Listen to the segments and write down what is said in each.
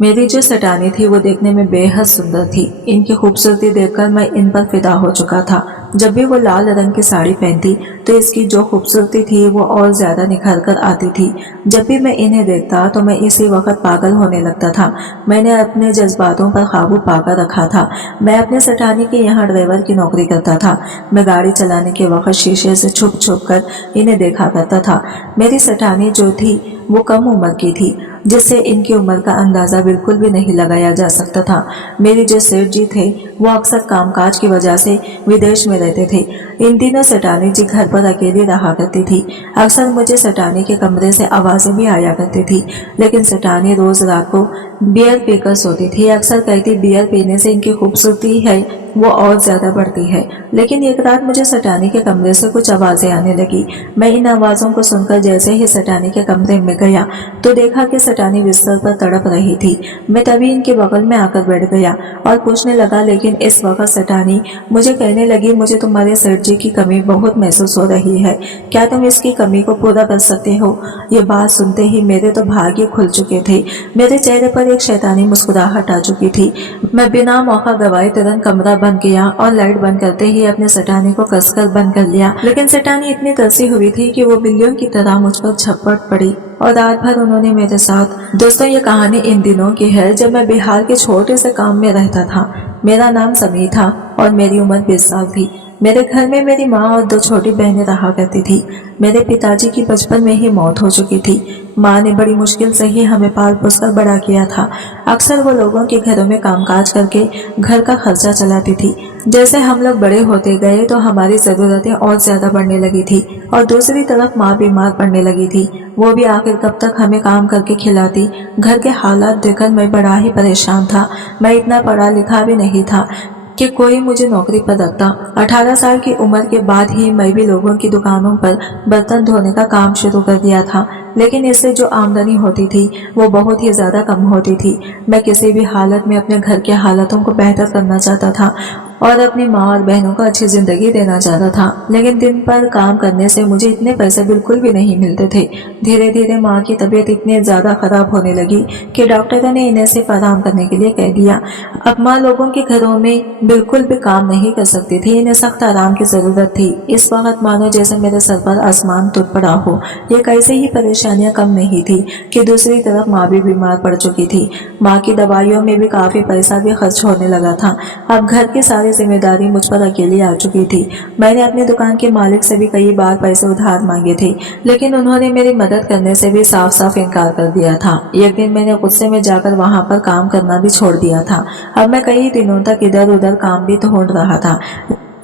मेरी जो सटानी थी वो देखने में बेहद सुंदर थी। इनकी खूबसूरती देखकर मैं इन पर फिदा हो चुका था। जब भी वो लाल रंग की साड़ी पहनती तो इसकी जो खूबसूरती थी वो और ज्यादा निखर कर आती थी। जब भी मैं इन्हें देखता तो मैं इसी वक्त पागल होने लगता था। मैंने अपने जज्बातों पर काबू पाकर रखा था। मैं अपने सटानी के यहाँ ड्राइवर की नौकरी करता था। मैं गाड़ी चलाने के वक्त शीशे से छुप छुप कर इन्हें देखा करता था। मेरी सटानी जो थी वो कम उम्र की थी, जिससे इनकी उम्र का अंदाजा बिल्कुल भी नहीं लगाया जा सकता था। मेरी जो सेठ जी थे वो अक्सर कामकाज की वजह से विदेश में रहते थे। इन दिनों सटानी जी घर पर अकेली रहा करती थी। अक्सर मुझे सटानी के कमरे से आवाजें भी आया करती थी, लेकिन सटानी रोज रात को बियर पीकर सोती थी। अक्सर कहती बियर पीने से इनकी खूबसूरती है वो और ज्यादा बढ़ती है। लेकिन एक रात मुझे सटानी के कमरे से कुछ आवाजें आने लगी। मैं इन आवाजों को सुनकर जैसे ही सटानी के कमरे में गया तो देखा कि सटानी बिस्तर पर तड़प रही थी। मैं तभी इनके बगल में आकर बैठ गया और पूछने लगा, लेकिन इस वक्त सटानी मुझे कहने लगी, मुझे तुम्हारे सेठ जी की कमी बहुत महसूस हो रही है, क्या तुम इसकी कमी को पूरा कर सकते हो? ये बात सुनते ही मेरे तो भाग्य खुल चुके थे। मेरे चेहरे पर एक शैतानी मुस्कुराहट आ चुकी थी। मैं बिना मौका गवाए तुरंत कमरा बंद किया और लाइट बंद करते ही अपने सटानी को कसकर बंद कर लिया। लेकिन सटानी इतनी तरसी हुई थी कि वो बिल्लियों की तरह मुझ पर झपट पड़ी और रात भर उन्होंने मेरे साथ। दोस्तों, ये कहानी इन दिनों की है जब मैं बिहार के छोटे से गांव में रहता था। मेरा नाम समी था और मेरी उम्र 20 साल थी। मेरे घर में मेरी माँ और 2 छोटी बहनें रहा करती थी। मेरे पिताजी की बचपन में ही मौत हो चुकी थी। माँ ने बड़ी मुश्किल से ही हमें पाल पोस कर बड़ा किया था। अक्सर वो लोगों के घरों में कामकाज करके घर का खर्चा चलाती थी। जैसे हम लोग बड़े होते गए तो हमारी जरूरतें और ज्यादा बढ़ने लगी थी और दूसरी तरफ माँ बीमार पड़ने लगी थी। वो भी आखिर कब तक हमें काम करके खिलाती। घर के हालात देखकर मैं बड़ा ही परेशान था। मैं इतना पढ़ा लिखा भी नहीं था कि कोई मुझे नौकरी पर रखता। 18 साल की उम्र के बाद ही मैं भी लोगों की दुकानों पर बर्तन धोने का काम शुरू कर दिया था। लेकिन इससे जो आमदनी होती थी वो बहुत ही ज्यादा कम होती थी। मैं किसी भी हालत में अपने घर के हालातों को बेहतर करना चाहता था और अपनी माँ और बहनों को अच्छी जिंदगी देना चाहता था। लेकिन दिन पर काम करने से मुझे इतने पैसे बिल्कुल भी नहीं मिलते थे। धीरे धीरे माँ की तबीयत इतनी ज्यादा खराब होने लगी कि डॉक्टरों ने इन्हें सिर्फ आराम करने के लिए कह दिया। अब माँ लोगों के घरों में बिल्कुल भी काम नहीं कर सकती थी। इन्हें सख्त आराम की जरूरत थी। इस वक्त मानो जैसे मेरे सर पर आसमान टूट पड़ा हो। ये कैसे ही परेशानियां कम नहीं थी कि दूसरी तरफ माँ भी बीमार पड़ चुकी थी। माँ की दवाइयों में भी काफी पैसा भी खर्च होने लगा था। अब घर की सारी जिम्मेदारी मुझ पर अकेली आ चुकी थी। मैंने अपनी दुकान के मालिक से भी कई बार पैसे उधार मांगे थे, लेकिन उन्होंने मेरी मदद करने से भी साफ साफ इनकार कर दिया था। एक दिन मैंने गुस्से में जाकर वहां पर काम करना भी छोड़ दिया था। अब मैं कई दिनों तक इधर उधर काम भी ढूंढ रहा था,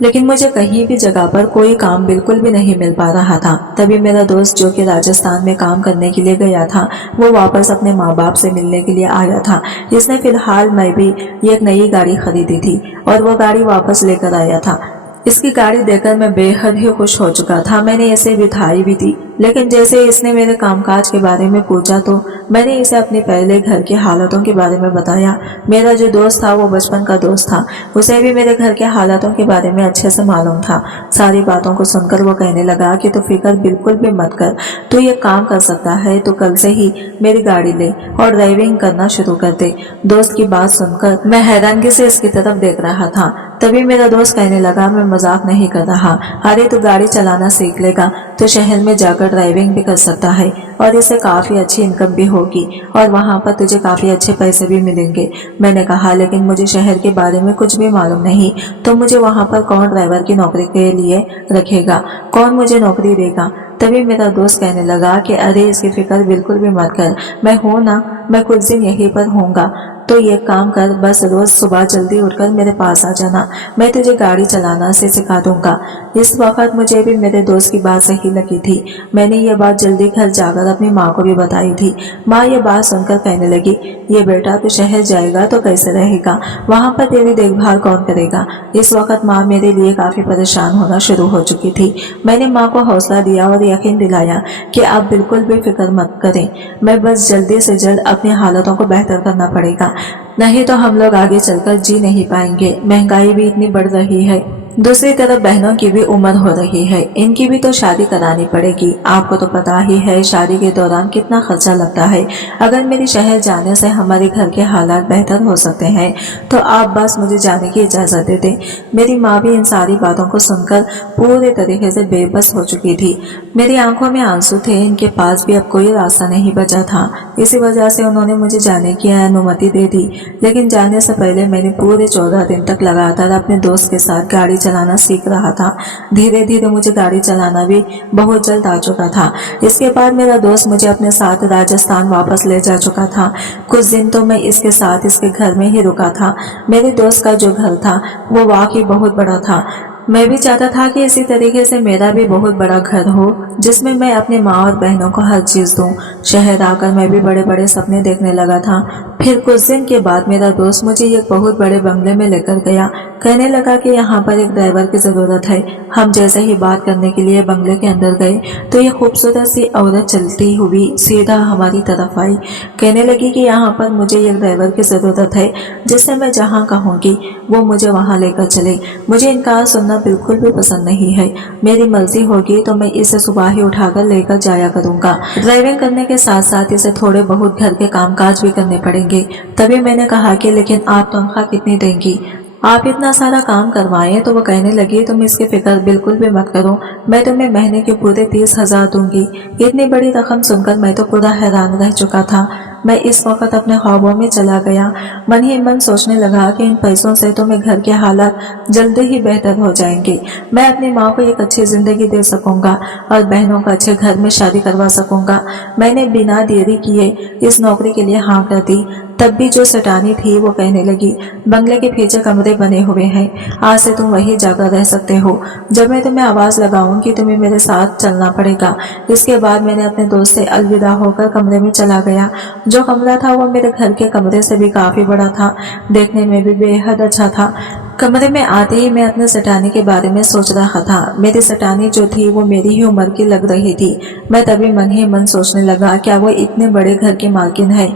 लेकिन मुझे कहीं भी जगह पर कोई काम बिल्कुल भी नहीं मिल पा रहा था। तभी मेरा दोस्त जो कि राजस्थान में काम करने के लिए गया था वो वापस अपने माँ बाप से मिलने के लिए आया था। जिसने फिलहाल मैं भी एक नई गाड़ी खरीदी थी और वो गाड़ी वापस लेकर आया था। इसकी गाड़ी देखकर मैं बेहद ही खुश हो चुका था। मैंने इसे बिठाई भी थी, लेकिन जैसे इसने मेरे कामकाज के बारे में पूछा तो मैंने इसे अपने पहले घर के हालातों के बारे में बताया। मेरा जो दोस्त था वो बचपन का दोस्त था। उसे भी मेरे घर के हालातों के बारे में अच्छे से मालूम था। सारी बातों को सुनकर वो कहने लगा कि तू फिक्र बिल्कुल भी मत कर, तू ये काम कर सकता है, तो कल से ही मेरी गाड़ी ले और ड्राइविंग करना शुरू कर दे। दोस्त की बात सुनकर मैं हैरानगी से इसकी तरफ देख रहा था। तभी मेरा दोस्त कहने लगा, मैं मजाक नहीं कर रहा, अरे तू गाड़ी चलाना सीख लेगा तो शहर में जाकर ड्राइविंग भी कर सकता है और इससे काफी अच्छी इनकम भी होगी और वहाँ पर तुझे काफी अच्छे पैसे भी मिलेंगे। मैंने कहा, लेकिन मुझे शहर के बारे में कुछ भी मालूम नहीं, तो मुझे वहाँ पर कौन ड्राइवर की नौकरी के लिए रखेगा, कौन मुझे नौकरी देगा? तभी मेरा दोस्त कहने लगा कि अरे इसकी फिक्र बिल्कुल भी मत कर, मैं हूँ ना, मैं कुछ दिन यहीं पर होऊंगा, तो ये काम कर, बस रोज सुबह जल्दी उठकर मेरे पास आ जाना, मैं तुझे गाड़ी चलाना से सिखा दूंगा। इस वक्त मुझे भी मेरे दोस्त की बात सही लगी थी। मैंने ये बात जल्दी घर जाकर अपनी माँ को भी बताई थी। माँ ये बात सुनकर कहने लगी, ये बेटा तू शहर जाएगा तो कैसे रहेगा, वहाँ पर तेरी देखभाल कौन करेगा? इस वक्त माँ मेरे लिए काफी परेशान होना शुरू हो चुकी थी। मैंने माँ को हौसला दिया और यकीन दिलाया कि आप बिल्कुल भी फिक्र मत करें, मैं बस जल्दी से जल्द अपनी हालतों को बेहतर करना पड़ेगा, नहीं तो हम लोग आगे चलकर जी नहीं पाएंगे। महंगाई भी इतनी बढ़ रही है दूसरी तरफ बहनों की भी उम्र हो रही है, इनकी भी तो शादी करानी पड़ेगी। आपको तो पता ही है शादी के दौरान कितना खर्चा लगता है। अगर मेरी शहर जाने से हमारे घर के हालात बेहतर हो सकते हैं तो आप बस मुझे जाने की इजाजत दे दें। मेरी माँ भी इन सारी बातों को सुनकर पूरे तरीके से बेबस हो चुकी थी। मेरी आंखों में आंसू थे, इनके पास भी अब कोई रास्ता नहीं बचा था। इसी वजह से उन्होंने मुझे जाने की अनुमति दे दी। लेकिन जाने से पहले मैंने पूरे 14 दिन तक लगातार अपने दोस्त के साथ गाड़ी चलाना सीख रहा था। धीरे धीरे मुझे गाड़ी चलाना भी बहुत जल्द आ चुका था। इसके बाद मेरा दोस्त मुझे अपने साथ राजस्थान वापस ले जा चुका था। कुछ दिन तो मैं इसके साथ इसके घर में ही रुका था। मेरे दोस्त का जो घर था वो वाकई बहुत बड़ा था। मैं भी चाहता था कि इसी तरीके से मेरा भी बहुत बड़ा घर हो जिसमें मैं अपने माँ और बहनों को हर चीज दूं। शहर आकर मैं भी बड़े बड़े सपने देखने लगा था। फिर कुछ दिन के बाद मेरा दोस्त मुझे एक बहुत बड़े बंगले में लेकर गया। कहने लगा कि यहाँ पर एक ड्राइवर की जरूरत है। हम जैसे ही बात करने के लिए बंगले के अंदर गए तो ये खूबसूरत सी औरत चलती हुई सीधा हमारी तरफ आई। कहने लगी कि यहाँ पर मुझे एक ड्राइवर की जरूरत है जिससे मैं जहाँ कहूँगी वो मुझे वहाँ लेकर चले। मुझे इनकार सुनना बिल्कुल भी पसंद नहीं है। मेरी मर्जी होगी तो मैं इसे सुबह ही उठाकर लेकर जाया करूँगा। ड्राइविंग करने के साथ साथ इसे थोड़े बहुत घर के कामकाज भी करने पड़ेंगे। तभी मैंने कहा कि लेकिन आप तनख्वाह कितनी देंगी? आप इतना सारा काम करवाएं। तो वो कहने लगी तुम इसकी फिक्र बिल्कुल भी मत करो, मैं तुम्हें महीने के पूरे 30,000 दूंगी। इतनी बड़ी रकम सुनकर मैं तो पूरा हैरान रह चुका था। मैं इस वक्त अपने ख्वाबों में चला गया। मन ही मन सोचने लगा कि इन पैसों से तो मैं घर के हालात जल्दी ही बेहतर हो जाएंगे। मैं अपनी माँ को एक अच्छी जिंदगी दे सकूंगा और बहनों को अच्छे घर में शादी करवा सकूंगा। मैंने बिना देरी किए इस नौकरी के लिए हाँ कर दी। तब भी जो सटानी थी वो कहने लगी बंगले के पीछे कमरे बने हुए हैं, आज से तुम वहीं जाकर रह सकते हो। जब मैं तुम्हें आवाज लगाऊंगी तुम्हें मेरे साथ चलना पड़ेगा। इसके बाद मैंने अपने दोस्त से अलविदा होकर कमरे में चला गया। जो कमरा था वो मेरे घर के कमरे से भी काफी बड़ा था, देखने में भी बेहद अच्छा था। कमरे में आते ही मैं अपने सटानी के बारे में सोच रहा था। मेरी सटानी जो थी वो मेरी ही उम्र की लग रही थी। मैं तभी मन ही मन सोचने लगा क्या वो इतने बड़े घर की मालकिन है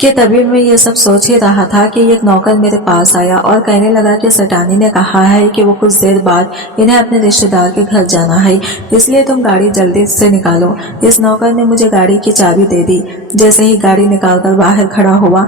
कि तभी मैं ये सब सोच ही रहा था कि एक नौकर मेरे पास आया और कहने लगा कि सटानी ने कहा है कि वो कुछ देर बाद इन्हें अपने रिश्तेदार के घर जाना है, इसलिए तुम गाड़ी जल्दी से निकालो। इस नौकर ने मुझे गाड़ी की चाबी दे दी। जैसे ही गाड़ी निकालकर बाहर खड़ा हुआ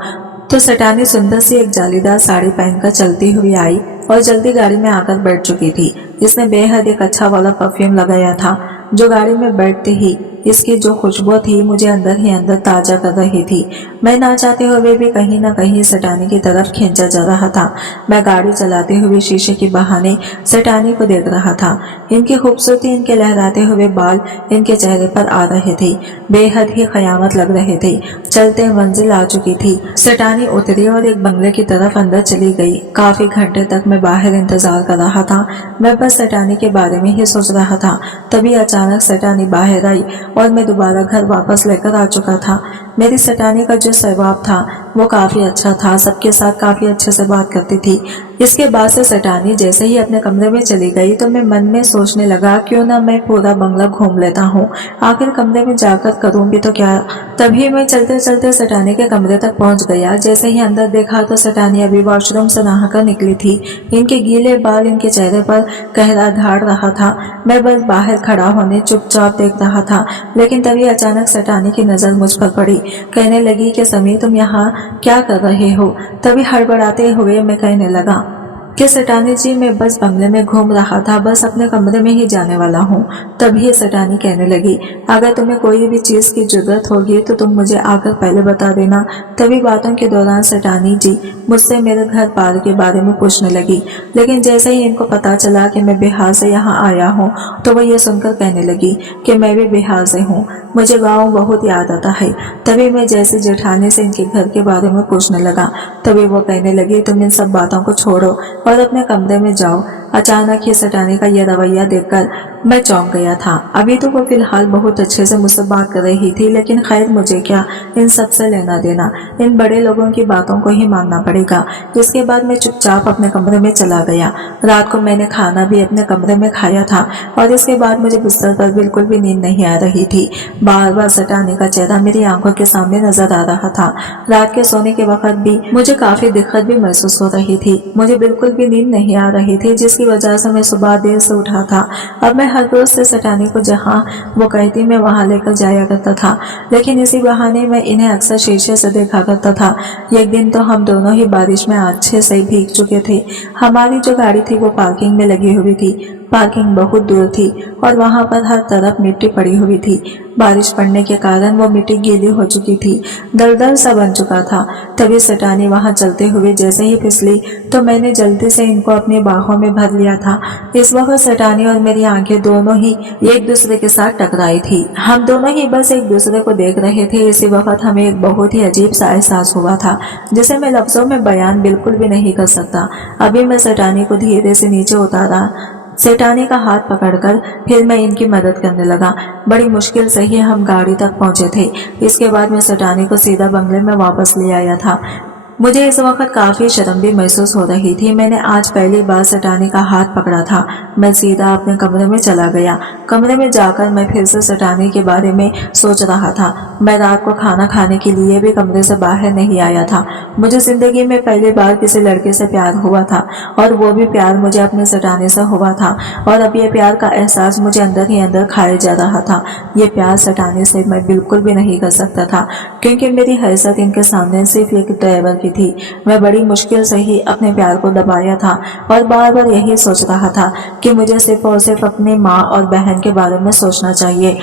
तो सटानी सुंदर सी एक जालीदार साड़ी पहनकर चलती हुई आई और जल्दी गाड़ी में आकर बैठ चुकी थी। इसने बेहद एक अच्छा वाला परफ्यूम लगाया था जो गाड़ी में बैठते ही इसकी जो खुशबू थी मुझे अंदर ही अंदर ताजा कर रही थी। मैं ना चाहते हुए भी कहीं ना कहीं सटानी की तरफ खींचा जा रहा था। मैं गाड़ी चलाते हुए शीशे के बहाने सटानी को देख रहा था। इनकी खूबसूरती, इनके लहराते हुए बाल इनके चेहरे पर आ रहे थे, बेहद ही कयामत लग रहे थे। चलते मंजिल आ चुकी थी। सटानी उतरी और एक बंगले की तरफ अंदर चली गई। काफी घंटे तक मैं बाहर इंतजार कर रहा था। मैं बस सटानी के बारे में ही सोच रहा था। तभी अचानक सटानी बाहर आई और मैं दोबारा घर वापस लेकर आ चुका था। मेरी सटानी का जो स्वभाव था वो काफी अच्छा था, सबके साथ काफी अच्छे से बात करती थी। इसके बाद से सटानी जैसे ही अपने कमरे में चली गई तो मैं मन में सोचने लगा क्यों ना मैं पूरा बंगला घूम लेता हूँ, आखिर कमरे में जाकर करूँ भी तो क्या। तभी मैं चलते चलते सटानी के कमरे तक पहुँच गया। जैसे ही अंदर देखा तो सटानी अभी वॉशरूम से नहाकर निकली थी। इनके गीले बाल इनके चेहरे पर कहरा ढाड़ रहा था। मैं बस बाहर खड़ा होने चुपचाप देख रहा था, लेकिन तभी अचानक सटानी की नजर मुझ पर पड़ी। कहने लगी कि समी तुम यहाँ क्या कर रहे हो? तभी हड़बड़ाते हुए मैं कहने लगा कि सटानी जी मैं बस बंगले में घूम रहा था, बस अपने कमरे में ही जाने वाला हूँ। तभी सटानी कहने लगी अगर तुम्हें कोई भी चीज की जरूरत होगी तो तुम मुझे आकर पहले बता देना। तभी बातों के दौरान सटानी जी मुझसे मेरे घर पार के बारे में पूछने लगी, लेकिन जैसे ही इनको पता चला कि मैं बिहार से यहाँ आया हूँ तो वो ये सुनकर कहने लगी कि मैं भी बिहार से हूँ, मुझे गाँव बहुत याद आता है। तभी मैं जैसे जेठानी से इनके घर के बारे में पूछने लगा। तभी वो कहने लगी तुम इन सब बातों को छोड़ो और अपने कमरे में जाओ। अचानक ही सटानी का यह रवैया देखकर मैं चौंक गया था। अभी तो वो फिलहाल बहुत अच्छे से मुझसे बात कर रही थी, लेकिन खैर मुझे क्या इन सब से लेना देना, इन बड़े लोगों की बातों को ही मानना पड़ेगा। इसके बाद मैं चुपचाप अपने कमरे में चला गया। रात को मैंने खाना भी अपने कमरे में खाया था और इसके बाद मुझे बिस्तर पर बिल्कुल भी नींद नहीं आ रही थी। बार बार सटानी का चेहरा मेरी आंखों के सामने नजर आ रहा था। रात के सोने के वक्त भी मुझे काफी दिक्कत भी महसूस हो रही थी। मुझे बिल्कुल भी नींद नहीं आ रही थी, जिसकी जिसकी वजह से मैं सुबह देर से उठा था। अब मैं हर रोज से सटानी को जहाँ वो कहती मैं वहाँ लेकर जाया करता था, लेकिन इसी बहाने मैं इन्हें अक्सर शीशे से देखा करता था। एक दिन तो हम दोनों ही बारिश में अच्छे से भीग चुके थे। हमारी जो गाड़ी थी वो पार्किंग में लगी हुई थी। पार्किंग बहुत दूर थी और वहां पर हर तरफ मिट्टी पड़ी हुई थी। बारिश पड़ने के कारण वो मिट्टी गीली हो चुकी थी, दलदल सा बन चुका था। तभी सटानी वहां चलते हुए जैसे ही फिसली तो मैंने जल्दी से इनको अपनी बाहों में भर लिया था। इस वक्त सटानी और मेरी आंखें दोनों ही एक दूसरे के साथ टकराई थी। हम दोनों ही बस एक दूसरे को देख रहे थे। इसी वक्त हमें एक बहुत ही अजीब सा एहसास हुआ था, जिसे मैं लफ्जों में बयान बिल्कुल भी नहीं कर सकता। अभी मैं सटानी को धीरे से नीचे उतारा, सेठानी का हाथ पकड़कर फिर मैं इनकी मदद करने लगा। बड़ी मुश्किल से ही हम गाड़ी तक पहुंचे थे। इसके बाद मैं सेठानी को सीधा बंगले में वापस ले आया था। मुझे इस वक्त काफी शर्म भी महसूस हो रही थी। मैंने आज पहली बार सटानी का हाथ पकड़ा था। मैं सीधा अपने कमरे में चला गया। कमरे में जाकर मैं फिर से सटानी के बारे में सोच रहा था। मैं रात को खाना खाने के लिए भी कमरे से बाहर नहीं आया था। मुझे जिंदगी में पहली बार किसी लड़के से प्यार हुआ था, और वो भी प्यार मुझे अपने सटानी से हुआ था। और अब ये प्यार का एहसास मुझे अंदर ही अंदर खाया जा रहा था। ये प्यार सटानी से मैं बिल्कुल भी नहीं कर सकता था, क्योंकि मेरी हैसियत इनके सामने सिर्फ एक ड्राइवर की थी। मैं बड़ी मुश्किल से ही अपने प्यार को दबाया था और बार बार यही सोच रहा था कि मुझे सिर्फ और सिर्फ अपनी माँ और बहन के बारे में सोचना चाहिए।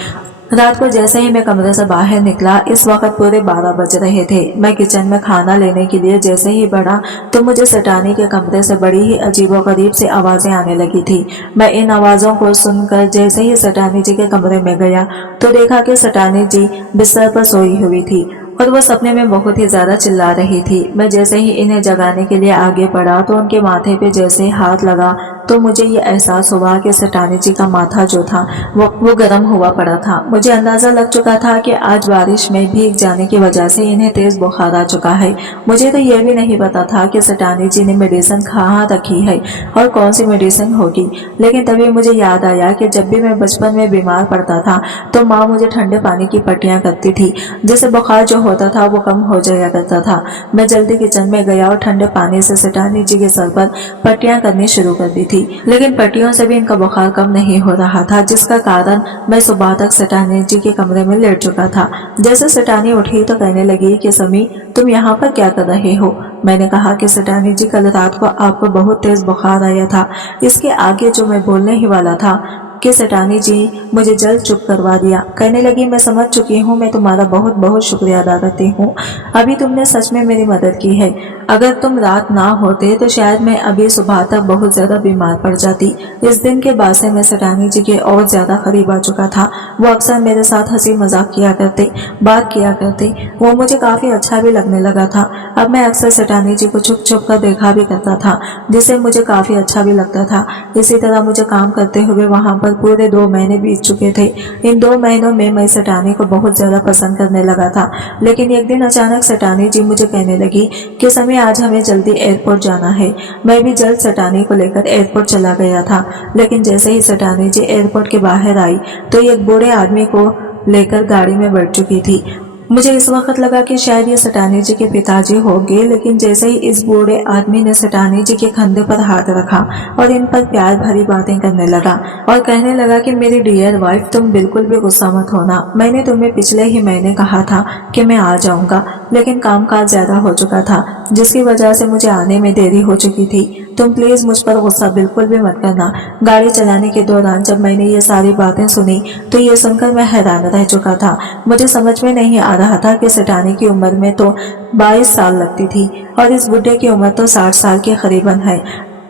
रात को जैसे ही मैं कमरे से बाहर निकला, इस वक्त पूरे 12 बज रहे थे। मैं किचन में खाना लेने के लिए जैसे ही बढ़ा तो मुझे सटानी के कमरे से बड़ी ही अजीबोगरीब सी आवाजें आने लगी थी। मैं इन आवाजों को सुनकर जैसे ही सटानी जी के कमरे में गया तो देखा कि सटानी जी बिस्तर पर सोई हुई थी और वो सपने में बहुत ही ज्यादा चिल्ला रही थी। मैं जैसे ही इन्हें जगाने के लिए आगे बढ़ा तो उनके माथे पे जैसे हाथ लगा तो मुझे ये एहसास हुआ कि सटानी जी का माथा जो था वो गर्म हुआ पड़ा था। मुझे अंदाजा लग चुका था कि आज बारिश में भीग जाने की वजह से इन्हें तेज बुखार आ चुका है। मुझे तो ये भी नहीं पता था कि सटानी जी ने मेडिसिन कहाँ रखी है और कौन सी मेडिसिन होगी, लेकिन तभी मुझे याद आया कि जब भी मैं बचपन में बीमार पड़ता था तो माँ मुझे ठंडे पानी की पट्टियां करती थी, जिससे बुखार जो होता था वो कम हो जाया करता था। मैं जल्दी किचन में गया और ठंडे पानी से सटानी जी के सर पर पट्टियां करनी शुरू कर दी थी, लेकिन पट्टियों से भी इनका बुखार कम नहीं हो रहा था, जिसका कारण मैं सुबह तक सटानी जी के कमरे में लेट चुका था। जैसे सटानी उठी तो कहने लगी कि समी, तुम यहाँ पर क्या कर रहे हो? मैंने कहा कि सटानी जी, कल रात को आपको बहुत तेज बुखार आया था। इसके आगे जो मैं बोलने ही वाला था कि सटानी जी मुझे जल्द चुप करवा दिया। कहने लगी, मैं समझ चुकी हूँ, मैं तुम्हारा बहुत बहुत शुक्रिया अदा करती हूँ। अभी तुमने सच में मेरी मदद की है। अगर तुम रात ना होते तो शायद मैं अभी सुबह तक बहुत ज्यादा बीमार पड़ जाती। इस दिन के बाद से मैं सटानी जी के और ज्यादा करीब आ चुका था। वो अक्सर मेरे साथ हंसी मजाक किया करते, बात किया करते। वो मुझे काफी अच्छा भी लगने लगा था। अब मैं अक्सर सटानी जी को छुप छुप कर देखा भी करता था, जिससे मुझे काफी अच्छा भी लगता था। इसी तरह मुझे काम करते हुए वहां पर पूरे 2 महीने बीत चुके थे। इन 2 महीनों में मैं सटानी को बहुत ज्यादा पसंद करने लगा था। लेकिन एक दिन अचानक सटानी जी मुझे कहने लगी कि समय आज हमें जल्दी एयरपोर्ट जाना है। मैं भी जल्द सटानी को लेकर एयरपोर्ट चला गया था, लेकिन जैसे ही सटानी जी एयरपोर्ट के बाहर आई तो एक बूढ़े आदमी को लेकर गाड़ी में बैठ चुकी थी। मुझे इस वक्त लगा कि शायद ये सटानी जी के पिताजी होंगे, लेकिन जैसे ही इस बूढ़े आदमी ने सटानी जी के कंधे पर हाथ रखा और इन पर प्यार भरी बातें करने लगा और कहने लगा कि मेरी डियर वाइफ, तुम बिल्कुल भी गुस्सा मत होना। मैंने तुम्हें पिछले ही महीने कहा था कि मैं आ जाऊंगा, लेकिन कामकाज ज्यादा हो चुका था, जिसकी वजह से मुझे आने में देरी हो चुकी थी। तुम प्लीज मुझ पर गुस्सा बिल्कुल भी मत करना। गाड़ी चलाने के दौरान जब मैंने ये सारी बातें सुनी तो ये सुनकर मैं हैरान रह चुका था। मुझे समझ में नहीं आ रहा था कि सटानी की उम्र में तो 22 साल लगती थी और इस बुढ़े की उम्र तो 60 साल के करीबन है।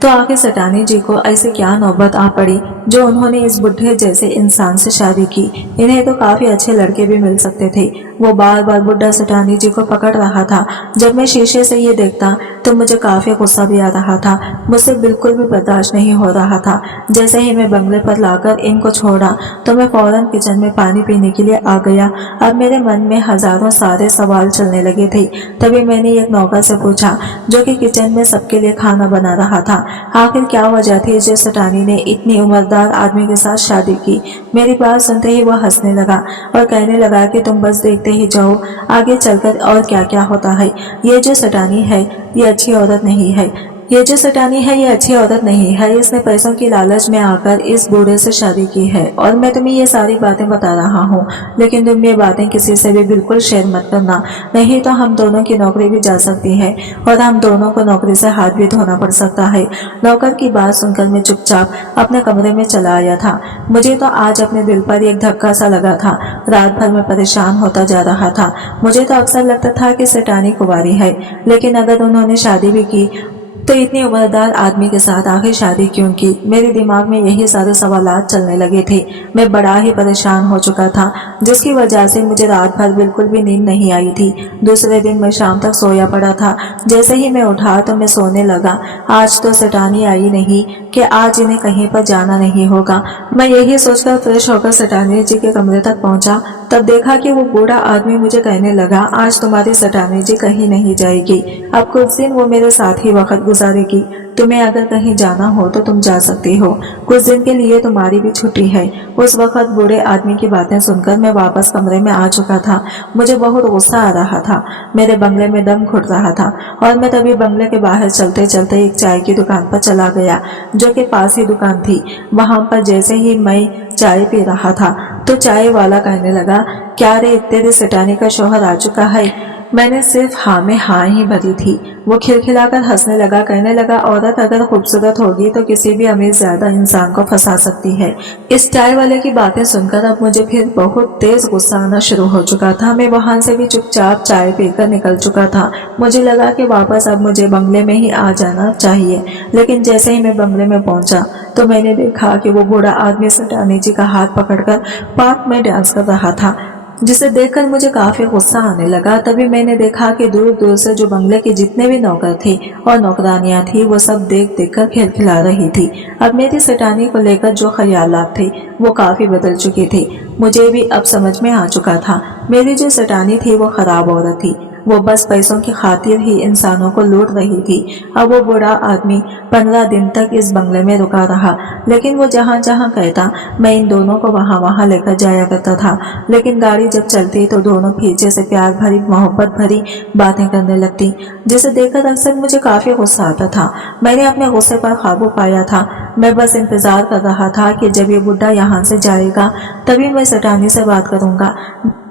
तो आखिर सटानी जी को ऐसे क्या नौबत आ पड़ी जो उन्होंने इस बुढ़े जैसे इंसान से शादी की। इन्हें तो काफी अच्छे लड़के भी मिल सकते थे। वो बार बार बुढ़ा सटानी जी को पकड़ रहा था। जब मैं शीशे से ये देखता तो मुझे काफी गुस्सा भी आ रहा था। मुझसे बिल्कुल भी बर्दाश्त नहीं हो रहा था। जैसे ही मैं बंगले पर लाकर इनको छोड़ा तो मैं फौरन किचन में पानी पीने के लिए आ गया। अब मेरे मन में हजारों सारे सवाल चलने लगे थे। तभी मैंने एक नौकर से पूछा, जो कि किचन में सबके लिए खाना बना रहा था, आखिर क्या वजह थी जो सटानी ने इतनी उम्रदार आदमी के साथ शादी की। मेरी बात सुनते ही वह हंसने लगा और कहने लगा कि तुम बस देखते ही जाओ आगे चलकर और क्या क्या होता है। ये जो सटानी है ये अच्छी औरत नहीं है। ये जो सटानी है ये अच्छी औरत नहीं है, इसने पैसों की लालच में आकर इस बूढ़े से शादी की है और मैं तुम्हें ये सारी बातें बता रहा हूँ, लेकिन तुम ये बातें किसी से भी बिल्कुल शेयर मत करना, नहीं तो हम दोनों की नौकरी भी जा सकती है और हम दोनों को नौकरी से हाथ भी धोना पड़ सकता है। नौकर की बात सुनकर मैं चुपचाप अपने कमरे में चला आया था। मुझे तो आज अपने दिल पर एक धक्का सा लगा था। रात भर मैं परेशान होता जा रहा था। मुझे तो अक्सर लगता था कि सेठानी कुंवारी है, लेकिन अगर उन्होंने शादी भी की तो इतनी उम्रदार आदमी के साथ आखिर शादी क्यों की। मेरे दिमाग में यही सारे सवालात चलने लगे थे। मैं बड़ा ही परेशान हो चुका था, जिसकी वजह से मुझे रात भर बिल्कुल भी नींद नहीं आई थी। दूसरे दिन मैं शाम तक सोया पड़ा था। जैसे ही मैं उठा तो मैं सोने लगा। आज तो सेठानी आई नहीं कि आज इन्हें कहीं पर जाना नहीं होगा। मैं यही सोचकर फ्रेश होकर सेठानी जी के कमरे तक पहुंचा, तब देखा कि वो बूढ़ा आदमी मुझे कहने लगा, आज तुम्हारी सेठानी जी कहीं नहीं जाएगी, अब कुछ दिन वो मेरे साथ ही वक्त गुजारेगी। तुम्हें अगर कहीं जाना हो तो तुम जा सकती हो, कुछ दिन के लिए तुम्हारी भी छुट्टी है। उस वक्त बूढ़े आदमी की बातें सुनकर मैं वापस कमरे में आ चुका था। मुझे बहुत गुस्सा आ रहा था। मेरे बंगले में दम घुट रहा था और मैं तभी बंगले के बाहर चलते चलते एक चाय की दुकान पर चला गया, जो कि पास ही दुकान थी। वहां पर जैसे ही मैं चाय पी रहा था तो चाय वाला कहने लगा, क्या रे तेरे सेठानी का शौहर आ चुका है? मैंने सिर्फ हाँ में हाँ ही भरी थी। वो खिलखिलाकर हंसने लगा, कहने लगा, औरत अगर खूबसूरत होगी तो किसी भी अमीर ज्यादा इंसान को फंसा सकती है। इस चाय वाले की बातें सुनकर अब मुझे फिर बहुत तेज गुस्सा आना शुरू हो चुका था। मैं वहां से भी चुपचाप चाय पीकर निकल चुका था। मुझे लगा कि वापस अब मुझे बंगले में ही आ जाना चाहिए, लेकिन जैसे ही मैं बंगले में पहुंचा तो मैंने देखा कि वो बूढ़ा आदमी सेठानी जी का हाथ पकड़कर पार्क में डांस कर रहा था, जिसे देखकर मुझे काफी गुस्सा आने लगा। तभी मैंने देखा कि दूर दूर से जो बंगले के जितने भी नौकर थे और नौकरानियां थी वो सब देख देख कर खिलखिला रही थी। अब मेरी सेठानी को लेकर जो ख्यालात थे वो काफी बदल चुके थे। मुझे भी अब समझ में आ चुका था, मेरी जो सेठानी थी वो खराब औरत थी। वो बस पैसों की खातिर ही इंसानों को लूट रही थी। अब वो बूढ़ा आदमी 15 दिन तक इस बंगले में रुका रहा, लेकिन वो जहाँ जहाँ कहता मैं इन दोनों को वहाँ वहाँ लेकर जाया करता था। लेकिन गाड़ी जब चलती तो दोनों पीछे से प्यार भरी मोहब्बत भरी बातें करने लगती, जिसे देखकर अक्सर मुझे काफी गुस्सा आता था। मैंने अपने गुस्से पर काबू पाया था। मैं बस इंतजार कर रहा था कि जब ये बुढ़ा यहाँ से जाएगा तभी मैं सेठानी से बात करूंगा।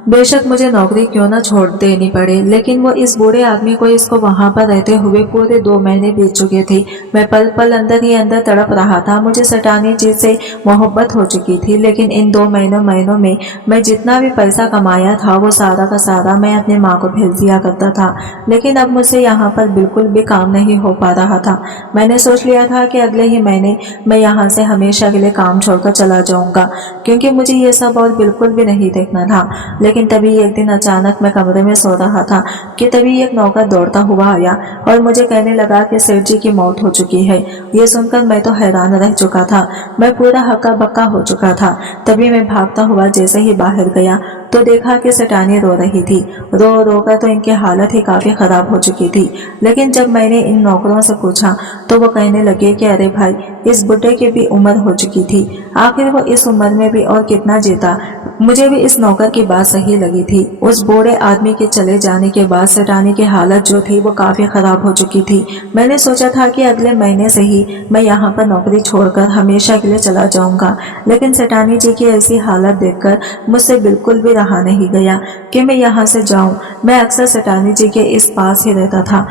बेशक मुझे नौकरी क्यों न छोड़ देनी पड़े, लेकिन वो इस बूढ़े आदमी को इसको वहां पर रहते हुए पूरे 2 महीने बीत चुके थे। मैं पल पल अंदर ही अंदर तड़प रहा था। मुझे सेठानी जी से मोहब्बत हो चुकी थी, लेकिन इन 2 महीनों में मैं जितना भी पैसा कमाया था वो सारा का सारा मैं अपने माँ को भेज दिया करता था। लेकिन अब मुझसे यहाँ पर बिल्कुल भी काम नहीं हो पा रहा था। मैंने सोच लिया था कि अगले ही महीने मैं यहाँ से हमेशा के लिए काम छोड़कर चला जाऊंगा, क्योंकि मुझे ये सब और बिल्कुल भी नहीं देखना था। लेकिन तभी एक दिन अचानक मैं कमरे में सो रहा था कि तभी एक नौकर दौड़ता हुआ आया और मुझे कहने लगा कि सेठ जी की मौत हो चुकी है। ये सुनकर मैं तो हैरान रह चुका था। मैं पूरा हक्का बक्का हो चुका था। तभी मैं भागता हुआ जैसे ही बाहर गया तो देखा कि सेठानी रो रही थी। रो रो कर तो इनकी हालत ही काफी खराब हो चुकी थी। लेकिन जब मैंने इन नौकरों से पूछा तो वो कहने लगे कि अरे भाई, इस बुढ़े की भी उम्र हो चुकी थी, आखिर वो इस उम्र में भी और कितना जीता। मुझे भी इस नौकर की बात सही लगी थी। उस बूढ़े आदमी के चले जाने के बाद सेठानी की हालत जो थी वो काफी खराब हो चुकी थी। मैंने सोचा था कि अगले महीने से ही मैं यहाँ पर नौकरी छोड़कर हमेशा के लिए चला जाऊंगा, लेकिन सेठानी जी की ऐसी हालत देखकर मुझसे बिल्कुल भी रहा नहीं गया कि मैं यहाँ से जाऊं। मैं अक्सर सेठानी जी के इस पास ही रहता था,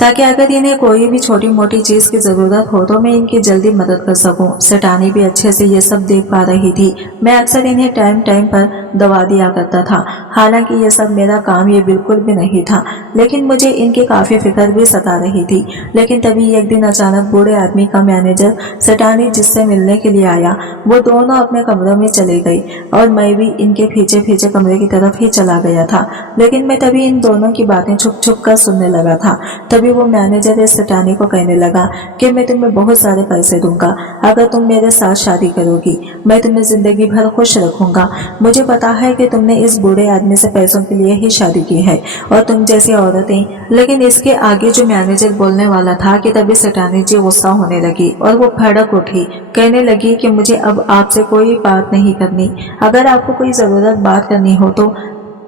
ताकि अगर इन्हें कोई भी छोटी मोटी चीज की जरूरत हो तो मैं इनकी जल्दी मदद कर सकूं। सेठानी भी अच्छे से ये सब देख पा रही थी। मैं अक्सर इन्हें टाइम टाइम पर दवा दिया करता था। हालांकि ये सब मेरा काम ये बिल्कुल भी नहीं था, लेकिन मुझे इनकी काफी फिक्र भी सता रही थी। लेकिन तभी एक दिन अचानक बूढ़े आदमी का मैनेजर सेठानी जिससे मिलने के लिए आया, वो दोनों अपने कमरों में चले गई और मैं भी इनके पीछे पीछे कमरे की तरफ ही चला गया था। लेकिन मैं तभी इन दोनों की बातें छुप छुप कर सुनने लगा था। तभी वो मैनेजर इस सेठानी को कहने लगा कि मैं तुम्हें बहुत सारे पैसे दूंगा अगर तुम मेरे साथ शादी करोगी। मैं तुम्हें जिंदगी भर खुश रखूंगा। मुझे पता है कि तुमने इस बूढ़े आदमी से पैसों के लिए ही शादी की है और तुम जैसी औरतें। लेकिन इसके आगे जो मैनेजर बोलने वाला था कि तभी सेठानी जी गुस्सा होने लगी और वो भड़क उठी। कहने लगी कि मुझे अब आपसे कोई बात नहीं करनी। अगर आपको कोई जरूरत बात करनी हो तो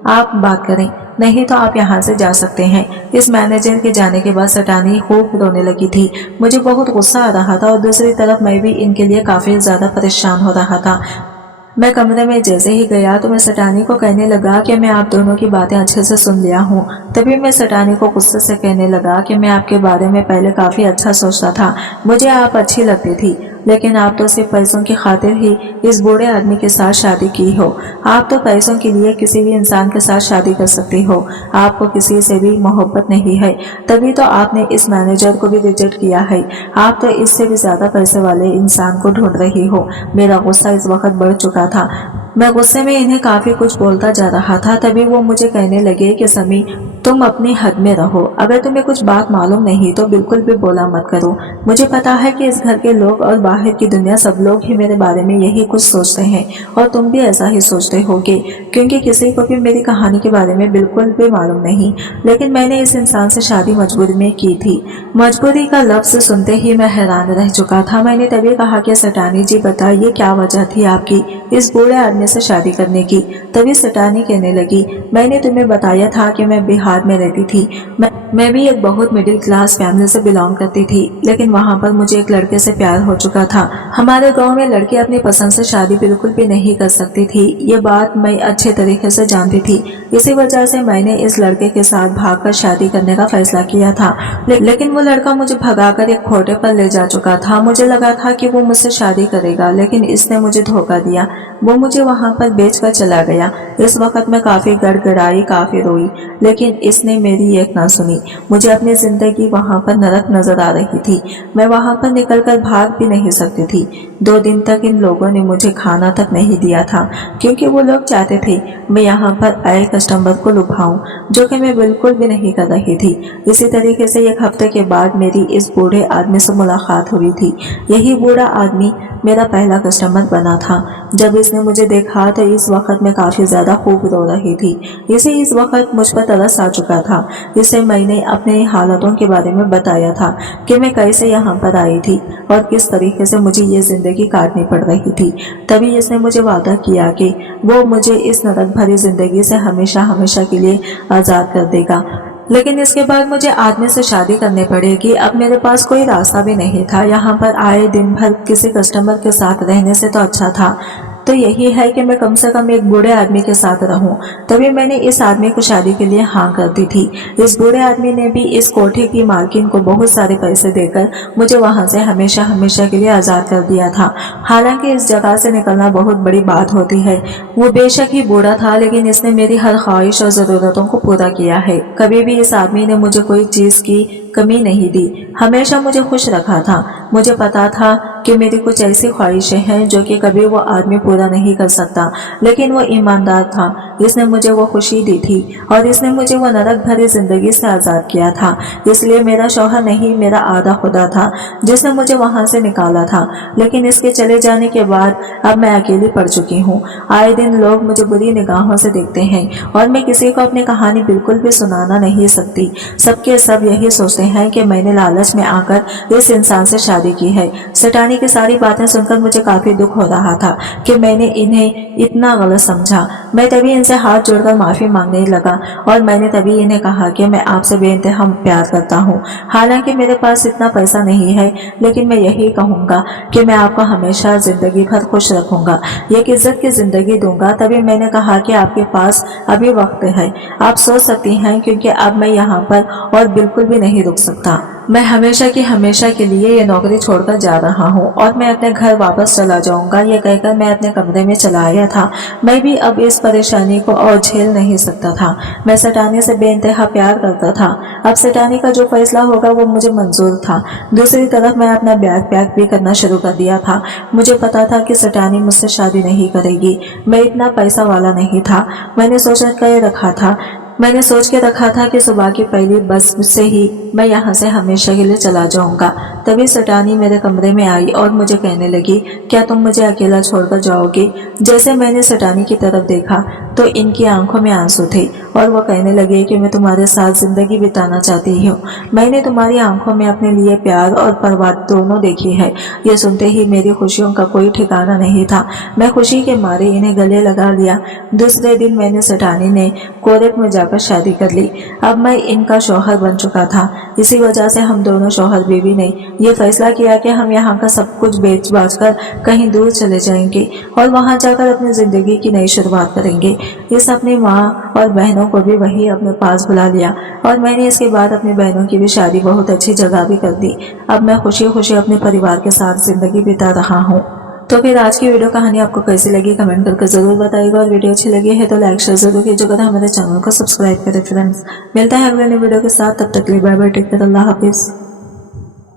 आप बात करें, नहीं तो आप यहाँ से जा सकते हैं। इस मैनेजर के जाने के बाद सटानी खूब रोने लगी थी। मुझे बहुत गुस्सा आ रहा था और दूसरी तरफ मैं भी इनके लिए काफी ज्यादा परेशान हो रहा था। मैं कमरे में जैसे ही गया तो मैं सटानी को कहने लगा कि मैं आप दोनों की बातें अच्छे से सुन लिया हूँ। तभी मैं सटानी को गुस्से से कहने लगा कि मैं आपके बारे में पहले काफी अच्छा सोचता था, मुझे आप अच्छी लगती थी, लेकिन आप तो सिर्फ पैसों की खातिर ही इस बूढ़े आदमी के साथ शादी की हो। आप तो पैसों के लिए किसी भी इंसान के साथ शादी कर सकती हो, आपको किसी से भी मोहब्बत नहीं है, तभी तो आपने इस मैनेजर को भी रिजेक्ट किया है। आप तो इससे भी ज्यादा पैसे वाले इंसान को ढूंढ रही हो। मेरा गुस्सा इस वक्त बढ़ चुका था। मैं गुस्से में इन्हें काफी कुछ बोलता जा रहा था। तभी वो मुझे कहने लगे कि समी, तुम अपनी हद में रहो, अगर तुम्हें कुछ बात मालूम नहीं तो बिल्कुल भी बोला मत करो। मुझे पता है कि इस घर के लोग और बाहर की दुनिया सब लोग ही मेरे बारे में यही कुछ सोचते हैं, और तुम भी ऐसा ही सोचते होगे, क्योंकि किसी को भी मेरी कहानी के बारे में बिल्कुल भी मालूम नहीं। लेकिन मैंने इस इंसान से शादी मजबूरी में की थी। मजबूरी का लफ्ज सुनते ही मैं हैरान रह चुका था। मैंने तभी कहा कि सटानी जी बताइए क्या वजह थी आपकी इस बूढ़े आदमी से शादी करने की। तभी सटानी कहने लगी, मैंने तुम्हें बताया था कि मैं बिहार में रहती थी। मैं भी एक बहुत मिडिल क्लास फैमिली से बिलोंग करती थी, लेकिन वहाँ पर मुझे एक लड़के से प्यार हो चुका था। हमारे गांव में लड़की अपनी पसंद से शादी बिल्कुल भी नहीं कर सकती थी, ये बात मैं अच्छे तरीके से जानती थी। इसी वजह से मैंने इस लड़के के साथ भागकर शादी करने का फैसला किया था। लेकिन वो लड़का मुझे भगाकर एक खोटे पर ले जा चुका था। मुझे लगा था कि वो मुझसे शादी करेगा, लेकिन इसने मुझे धोखा दिया। वो मुझे वहाँ पर बेचकर चला गया। इस वक्त मैं काफी गड़गड़ाई, काफी रोई, लेकिन इसने मेरी एक ना सुनी। मुझे अपनी जिंदगी वहाँ पर नरक नजर आ रही थी। मैं वहाँ पर निकलकर भाग भी नहीं सकती थी। 2 दिन तक इन लोगों ने मुझे खाना तक नहीं दिया था, क्योंकि वो लोग चाहते थे मैं यहाँ पर आए कस्टमर को लुभाऊं, जो कि मैं बिल्कुल भी नहीं कर रही थी। इसी तरीके से 1 हफ्ते के बाद मेरी इस बूढ़े आदमी से मुलाकात हुई थी। यही बूढ़ा आदमी मेरा पहला कस्टमर बना था। जब इसने मुझे देखा तो इस वक्त मैं काफी ज्यादा खूब रो रही थी। इसे इस वक्त मुझ पर तरस आ चुका था। इसे मैंने अपने हालातों के बारे में बताया था कि मैं कैसे यहाँ पर आई थी और किस तरीके से मुझे ये जिंदगी काटनी पड़ रही थी। तभी इसने मुझे वादा किया कि वो मुझे इस नरक भरी जिंदगी से हमेशा हमेशा के लिए आजाद कर देगा। लेकिन इसके बाद मुझे आदमी से शादी करनी पड़ेगी। अब मेरे पास कोई रास्ता भी नहीं था। यहाँ पर आए दिन भर किसी कस्टमर के साथ रहने से तो अच्छा था तो यही है कि मैं कम से कम एक बूढ़े आदमी के साथ रहूं। तभी मैंने इस आदमी को शादी के लिए हाँ कर दी थी। इस बूढ़े आदमी ने भी इस कोठी की मालकिन को बहुत सारे पैसे देकर मुझे वहां से हमेशा हमेशा के लिए आजाद कर दिया था। हालांकि इस जगह से निकलना बहुत बड़ी बात होती है। वो बेशक ही बूढ़ा था, लेकिन इसने मेरी हर ख्वाहिश और जरूरतों को पूरा किया है। कभी भी इस आदमी ने मुझे कोई चीज की कमी नहीं दी, हमेशा मुझे खुश रखा था। मुझे पता था कि मेरी कुछ ऐसी ख्वाहिशें हैं जो कि कभी वो आदमी पूरा नहीं कर सकता, लेकिन वो ईमानदार था। इसने मुझे वो खुशी दी थी और इसने मुझे वो नरक भरी जिंदगी से आजाद किया था। इसलिए मेरा शौहर नहीं, मेरा आधा खुदा था जिसने मुझे वहां से निकाला था। लेकिन इसके चले जाने के बाद अब मैं अकेली पड़ चुकी हूँ। आए दिन लोग मुझे बुरी निगाहों से देखते हैं और मैं किसी को अपनी कहानी बिल्कुल भी सुनाना नहीं सकती। सबके सब यही सोचते हैं कि मैंने लालच में आकर इस इंसान से शादी की है। सटानी की सारी बातें सुनकर मुझे काफी दुख हो रहा था कि मैंने इन्हें इतना गलत समझा। मैं तभी इनसे हाथ जोड़कर माफी मांगने लगा और मैंने तभी इन्हें कहा कि मैं आपसे बेइंतहा प्यार करता हूँ। हालांकि मेरे पास इतना पैसा नहीं है, लेकिन मैं यही कहूँगा कि मैं आपको हमेशा जिंदगी भर खुश रखूंगा, एक इज्जत की जिंदगी दूंगा। तभी मैंने कहा कि आपके पास अभी वक्त है, आप सोच सकती हैं, क्योंकि अब मैं यहाँ पर और बिल्कुल भी नहीं रुक सकता। मैं हमेशा की हमेशा के लिए ये नौकरी छोड़कर जा रहा हूँ और मैं अपने घर वापस चला जाऊंगा। ये कहकर मैं अपने कमरे में चला आया था। मैं भी अब इस परेशानी को और झेल नहीं सकता था। मैं सटानी से बेइंतहा प्यार करता था। अब सटानी का जो फैसला होगा वो मुझे मंजूर था। दूसरी तरफ मैं अपना बैग पैक भी करना शुरू कर दिया था। मुझे पता था कि सटानी मुझसे शादी नहीं करेगी। मैं इतना पैसा वाला नहीं था। मैंने सोच के रखा था कि सुबह की पहली बस से ही मैं यहाँ से हमेशा के लिए चला जाऊंगा। तभी सटानी मेरे कमरे में आई और मुझे कहने लगी, क्या तुम मुझे अकेला छोड़कर जाओगे? जैसे मैंने सटानी की तरफ देखा तो इनकी आंखों में आंसू थे और वो कहने लगी कि मैं तुम्हारे साथ जिंदगी बिताना चाहती हूँ। मैंने तुम्हारी आंखों में अपने लिए प्यार और परवाह दोनों देखी है। ये सुनते ही मेरी खुशियों का कोई ठिकाना नहीं था। मैं खुशी के मारे इन्हें गले लगा लिया। दूसरे दिन मैंने सेठानी ने कोर्ट में जाकर शादी कर ली। अब मैं इनका शौहर बन चुका था। इसी वजह से हम दोनों शौहर बीवी ने यह फैसला किया कि हम यहाँ का सब कुछ बेच बाच कर कहीं दूर चले जाएंगे और वहां जाकर अपनी जिंदगी की नई शुरुआत करेंगे। इस अपनी माँ और बहनों को भी वही अपने पास बुला लिया और मैंने इसके बाद अपनी बहनों की भी शादी बहुत अच्छी जगह भी कर दी। अब मैं खुशी खुशी अपने परिवार के साथ जिंदगी बिता रहा हूँ। तो फिर आज की वीडियो कहानी आपको कैसी लगी कमेंट करके जरूर बताइएगा और वीडियो अच्छी लगी है तो लाइक शेयर जरूर कीजिएगा। हमारे चैनल को सब्सक्राइब करें फ्रेंड्स। मिलता है अगले वीडियो के साथ, तब तक के लिए बाय बाय, टेक केयर, अल्लाह हाफिज।